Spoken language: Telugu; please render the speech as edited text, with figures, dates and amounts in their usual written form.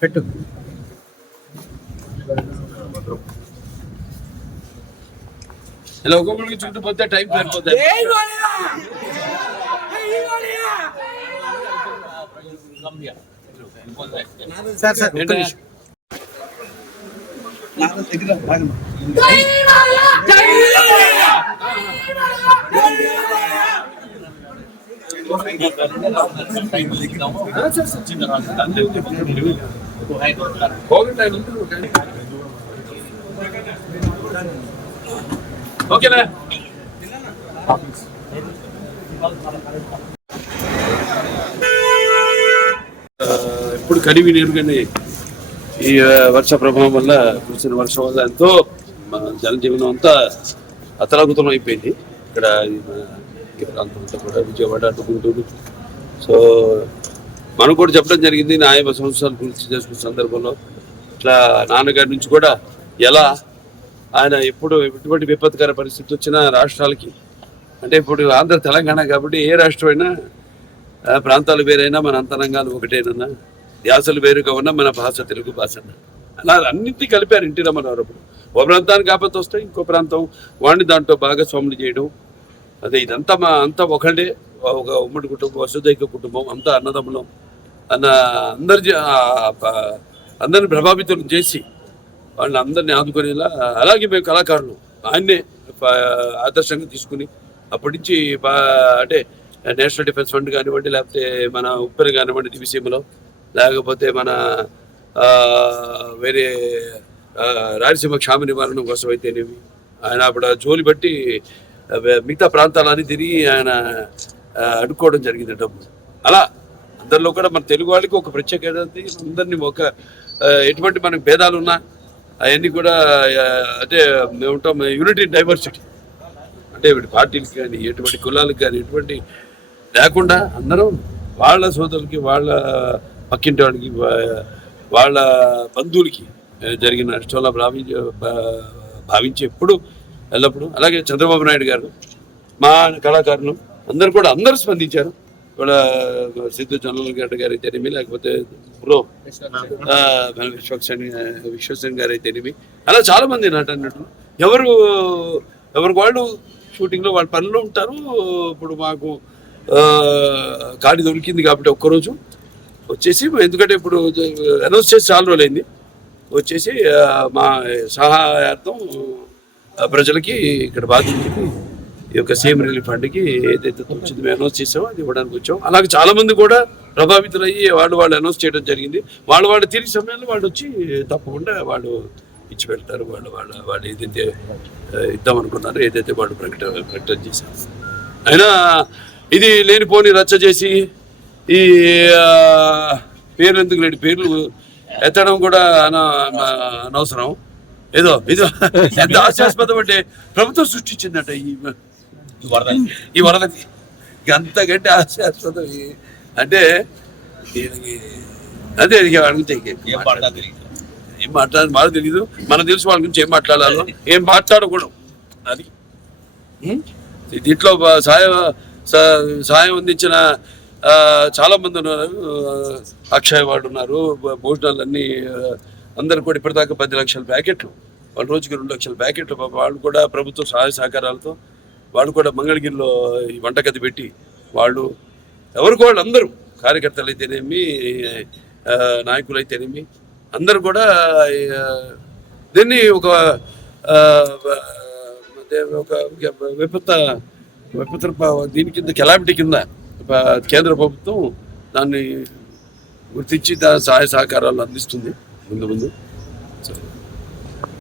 పెట్టు. ఇలా ఒక్కొక్కరికి చుట్టుపోతే టైం సరిపోతుంది. సార్ సార్ ఓకేనా? ఇప్పుడు కడివి నీరుగానే ఈ వర్ష ప్రభావం వల్ల కురిసిన వర్షం వల్ల ఎంతో జనజీవనం అంతా అతలాకుతలం అయిపోయింది. ఇక్కడ ఈ ప్రాంతం అంతా కూడా విజయవాడ గుంటూరు. సో మనం కూడా చెప్పడం జరిగింది నా 50 సంవత్సరాలు పూర్తి చేసుకున్న సందర్భంలో ఇట్లా నాన్నగారి నుంచి కూడా ఎలా ఆయన ఎటువంటి విపత్కర పరిస్థితి వచ్చినా రాష్ట్రాలకి, అంటే ఇప్పుడు ఆంధ్ర తెలంగాణ కాబట్టి ఏ రాష్ట్రమైనా ప్రాంతాలు వేరైనా మన అంతరంగాలు ఒకటేనన్నా, ధ్యాసలు వేరుగా ఉన్నా మన భాష తెలుగు భాష అన్న అలా అన్నింటినీ కలిపారు ఎన్టీ రామారావు. ఓ ప్రాంతానికి ఆపత్తి వస్తే ఇంకో ప్రాంతం వాడిని దాంట్లో భాగస్వాములు చేయడం, అదే ఇదంతా అంతా ఒకటే, ఒక ఉమ్మడి కుటుంబం, వసుదైక కుటుంబం, అంతా అన్నదమ్ములం అన్న అందరిని ప్రభావితం చేసి వాళ్ళని అందరినీ ఆదుకునేలా, అలాగే మేము కళాకారులు ఆయన్నే ఆదర్శంగా తీసుకుని అప్పటి నుంచి అంటే నేషనల్ డిఫెన్స్ ఫండ్ కానివ్వండి, లేకపోతే మన ఉప్పెన కానివ్వండి దివిసీమలో, లేకపోతే మన వేరే రాయలసీమ క్షామ నివారణ కోసం అయితేనేమి ఆయన అప్పుడు జోలి బట్టి మిగతా ప్రాంతాలన్నీ తిరిగి ఆయన అడుక్కోవడం జరిగింది డబ్బు. అలా అందరిలో కూడా మన తెలుగు వాళ్ళకి ఒక ప్రత్యేకత, అందరినీ ఒక ఎటువంటి మనకు భేదాలు ఉన్నా అవన్నీ కూడా అంటే మేము ఉంటాం యూనిటీ డైవర్సిటీ, అంటే పార్టీలకి కానీ ఎటువంటి కులాలకు కానీ ఎటువంటి లేకుండా అందరం వాళ్ళ సోదరులకి, వాళ్ళ పక్కింటి వాళ్ళకి, వాళ్ళ బంధువులకి జరిగిన నష్టంలా భావించి ఎప్పుడు ఎల్లప్పుడూ. అలాగే చంద్రబాబు నాయుడు గారు, మా కళాకారులు అందరూ స్పందించారు. వాళ్ళ సిద్ధు చంద్రబాబు గారు అయితేనేమి, లేకపోతే విశ్వసేన్ గారు అయితేనేమి, అలా చాలా మంది నటులు ఎవరికి వాళ్ళు షూటింగ్లో వాళ్ళ పనులు ఉంటారు. ఇప్పుడు మాకు ఖాళీ దొరికింది కాబట్టి ఒక్కరోజు వచ్చేసి, ఎందుకంటే ఇప్పుడు అనౌన్స్ చేసి చాలా రోజులైంది, వచ్చేసి మా సహాయార్థం ప్రజలకి ఇక్కడ బాధితులకి ఈ యొక్క సీఎం రిలీఫ్ ఫండ్కి ఏదైతే వచ్చింది మేము అనౌన్స్ చేసామో అది ఇవ్వడానికి వచ్చాం. అలాగే చాలా మంది కూడా ప్రభావితులయ్యి వాళ్ళు అనౌన్స్ చేయడం జరిగింది. వాళ్ళు తిరిగి సమయంలో వాళ్ళు వచ్చి తప్పకుండా వాళ్ళు ఇచ్చి పెడతారు. వాళ్ళు ఏదైతే ఇద్దామనుకున్నారో, ఏదైతే వాళ్ళు ప్రకటన చేశారు. అయినా ఇది లేనిపోని రచ్చ చేసి ఈ పేర్లు ఎందుకు లేని పేర్లు ఎత్తడం కూడా అనవసరం. ఏదో ఎంత హాస్యాస్పదం అంటే ప్రభుత్వం సృష్టించిందట ఈ వరదకి, అంతకంటే హాస్యాస్పదం అంటే దీనికి అదే అడిగితే ఏం మాట్లాడాలి బాగా తెలియదు. మనకు తెలుసు వాళ్ళ గురించి ఏం మాట్లాడాలో, ఏం మాట్లాడకూడదు. అది దీంట్లో సహాయం అందించిన చాలా మంది ఉన్నారు. అక్షయ్ వాడు ఉన్నారు, భోజనాలన్నీ అందరు కూడా ఇప్పటిదాకా 10 లక్షల ప్యాకెట్లు, వాళ్ళ రోజుకి 2 లక్షల ప్యాకెట్లు వాళ్ళు కూడా ప్రభుత్వ సహాయ సహకారాలతో వాళ్ళు కూడా మంగళగిరిలో ఈ వంటగది పెట్టి ఎవరికి వాళ్ళు అందరూ కార్యకర్తలు అయితేనేమి, నాయకులు అయితేనేమి అందరూ కూడా దీన్ని ఒక విపత్తు దీని కింద కెలామిటీ కింద కేంద్ర ప్రభుత్వం దాన్ని గుర్తించి సహాయ సహకారాలు అందిస్తుంది ముందు.